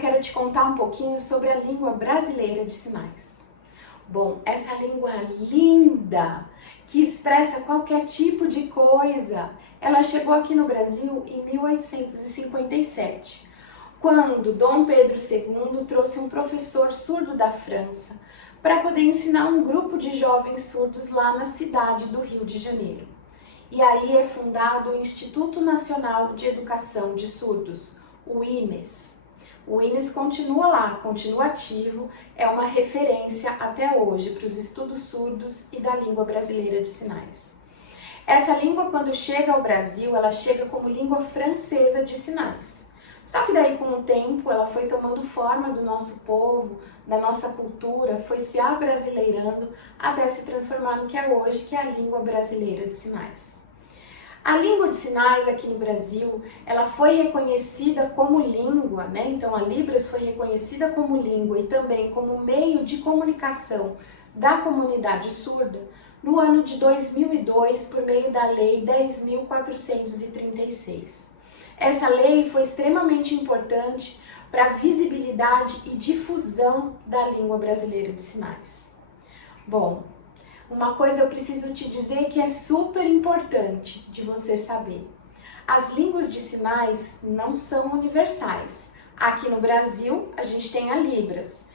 quero te contar um pouquinho sobre a língua brasileira de sinais. Bom, essa língua linda, que expressa qualquer tipo de coisa, ela chegou aqui no Brasil em 1857, quando Dom Pedro II trouxe um professor surdo da França para poder ensinar um grupo de jovens surdos lá na cidade do Rio de Janeiro. E aí é fundado o Instituto Nacional de Educação de Surdos, o INES. O INES continua lá, continua ativo, é uma referência até hoje para os estudos surdos e da língua brasileira de sinais. Essa língua, quando chega ao Brasil, ela chega como língua francesa de sinais. Só que daí, com o tempo, ela foi tomando forma do nosso povo, da nossa cultura, foi se abrasileirando até se transformar no que é hoje, que é a língua brasileira de sinais. A língua de sinais aqui no Brasil, ela foi reconhecida como língua, né? Então a Libras foi reconhecida como língua e também como meio de comunicação da comunidade surda no ano de 2002 por meio da Lei 10.436. Essa lei foi extremamente importante para a visibilidade e difusão da língua brasileira de sinais. Bom, uma coisa eu preciso te dizer que é super importante de você saber. As línguas de sinais não são universais. Aqui no Brasil, a gente tem a Libras.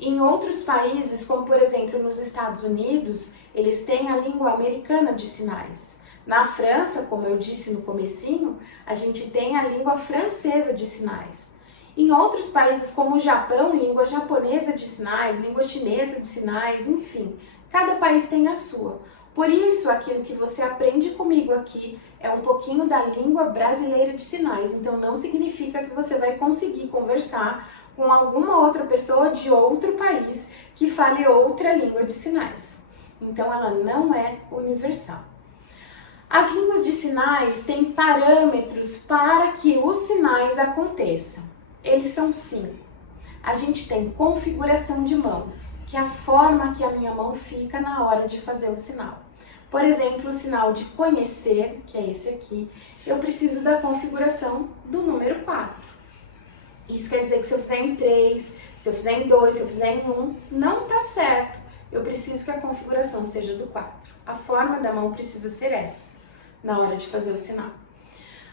Em outros países, como por exemplo nos Estados Unidos, eles têm a língua americana de sinais. Na França, como eu disse no comecinho, a gente tem a língua francesa de sinais. Em outros países, como o Japão, língua japonesa de sinais, língua chinesa de sinais, enfim. Cada país tem a sua. Por isso, aquilo que você aprende comigo aqui é um pouquinho da língua brasileira de sinais. Então, não significa que você vai conseguir conversar com alguma outra pessoa de outro país que fale outra língua de sinais. Então, ela não é universal. As línguas de sinais têm parâmetros para que os sinais aconteçam. Eles são 5. A gente tem configuração de mão, que é a forma que a minha mão fica na hora de fazer o sinal. Por exemplo, o sinal de conhecer, que é esse aqui, eu preciso da configuração do número 4. Isso quer dizer que se eu fizer em 3, se eu fizer em 2, se eu fizer em 1, não tá certo. Eu preciso que a configuração seja do 4. A forma da mão precisa ser essa, na hora de fazer o sinal.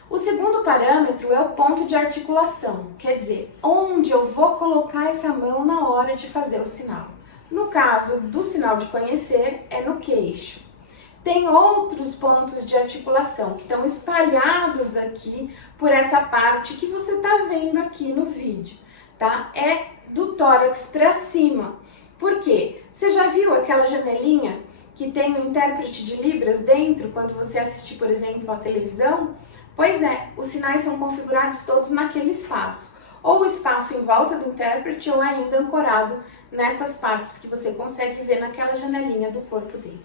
O segundo parâmetro é o ponto de articulação, quer dizer, onde eu vou colocar essa mão na hora de fazer o sinal. No caso do sinal de conhecer, é no queixo. Tem outros pontos de articulação que estão espalhados aqui por essa parte que você está vendo aqui no vídeo, tá? É do tórax para cima. Por quê? Você já viu aquela janelinha que tem o intérprete de Libras dentro quando você assiste, por exemplo, a televisão? Pois é, os sinais são configurados todos naquele espaço. Ou o espaço em volta do intérprete ou ainda ancorado nessas partes que você consegue ver naquela janelinha do corpo dele.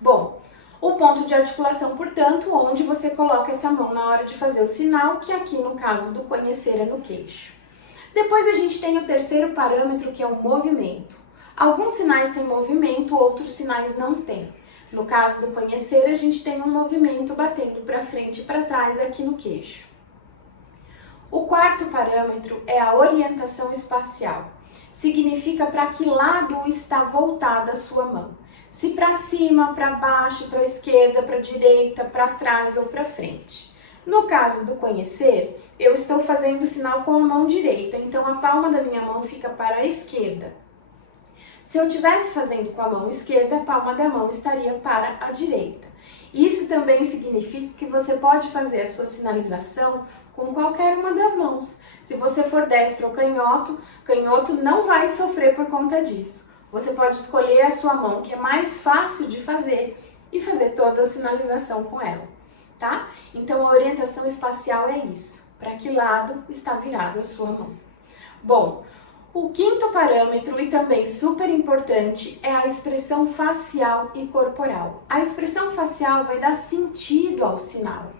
Bom, o ponto de articulação, portanto, onde você coloca essa mão na hora de fazer o sinal, que aqui no caso do conhecer é no queixo. Depois a gente tem o terceiro parâmetro, que é o movimento. Alguns sinais têm movimento, outros sinais não têm. No caso do conhecer, a gente tem um movimento batendo para frente e para trás aqui no queixo. O quarto parâmetro é a orientação espacial. Significa para que lado está voltada a sua mão. Se para cima, para baixo, para a esquerda, para a direita, para trás ou para frente. No caso do conhecer, eu estou fazendo o sinal com a mão direita, então a palma da minha mão fica para a esquerda. Se eu estivesse fazendo com a mão esquerda, a palma da mão estaria para a direita. Isso também significa que você pode fazer a sua sinalização com qualquer uma das mãos. Se você for destro ou canhoto, canhoto não vai sofrer por conta disso. Você pode escolher a sua mão, que é mais fácil de fazer, e fazer toda a sinalização com ela, tá? Então, a orientação espacial é isso. Para que lado está virada a sua mão? Bom, o quinto parâmetro, e também super importante, é a expressão facial e corporal. A expressão facial vai dar sentido ao sinal.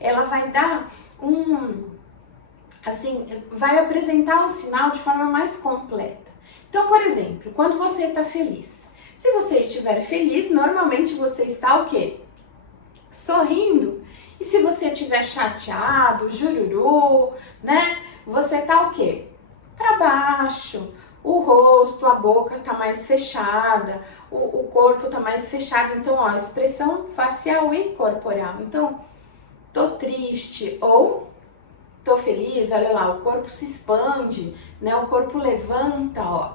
Ela vai dar vai apresentar o sinal de forma mais completa. Então, por exemplo, quando você está feliz. Se você estiver feliz, normalmente você está o quê? Sorrindo. E se você estiver chateado, jururu, né? Você está o quê? para baixo, o rosto, a boca tá mais fechada, o corpo tá mais fechado. Então, ó, expressão facial e corporal. Então, tô triste ou tô feliz, olha lá, o corpo se expande, né? O corpo levanta, ó.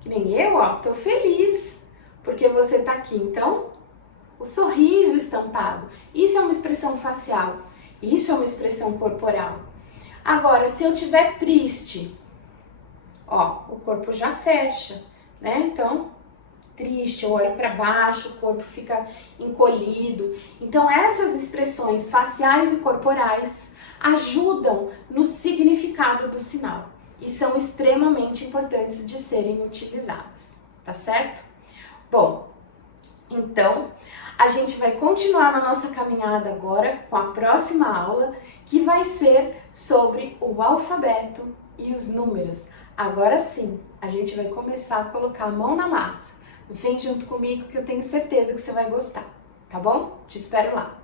Que nem eu, ó, tô feliz porque você tá aqui. Então, o sorriso estampado. Isso é uma expressão facial. Isso é uma expressão corporal. Agora, se eu estiver triste, ó, o corpo já fecha, né? Então, triste, eu olho para baixo, o corpo fica encolhido. Então, essas expressões faciais e corporais ajudam no significado do sinal e são extremamente importantes de serem utilizadas, tá certo? Bom, então, a gente vai continuar na nossa caminhada agora com a próxima aula, que vai ser sobre o alfabeto e os números. Agora sim, a gente vai começar a colocar a mão na massa. Vem junto comigo que eu tenho certeza que você vai gostar, tá bom? Te espero lá!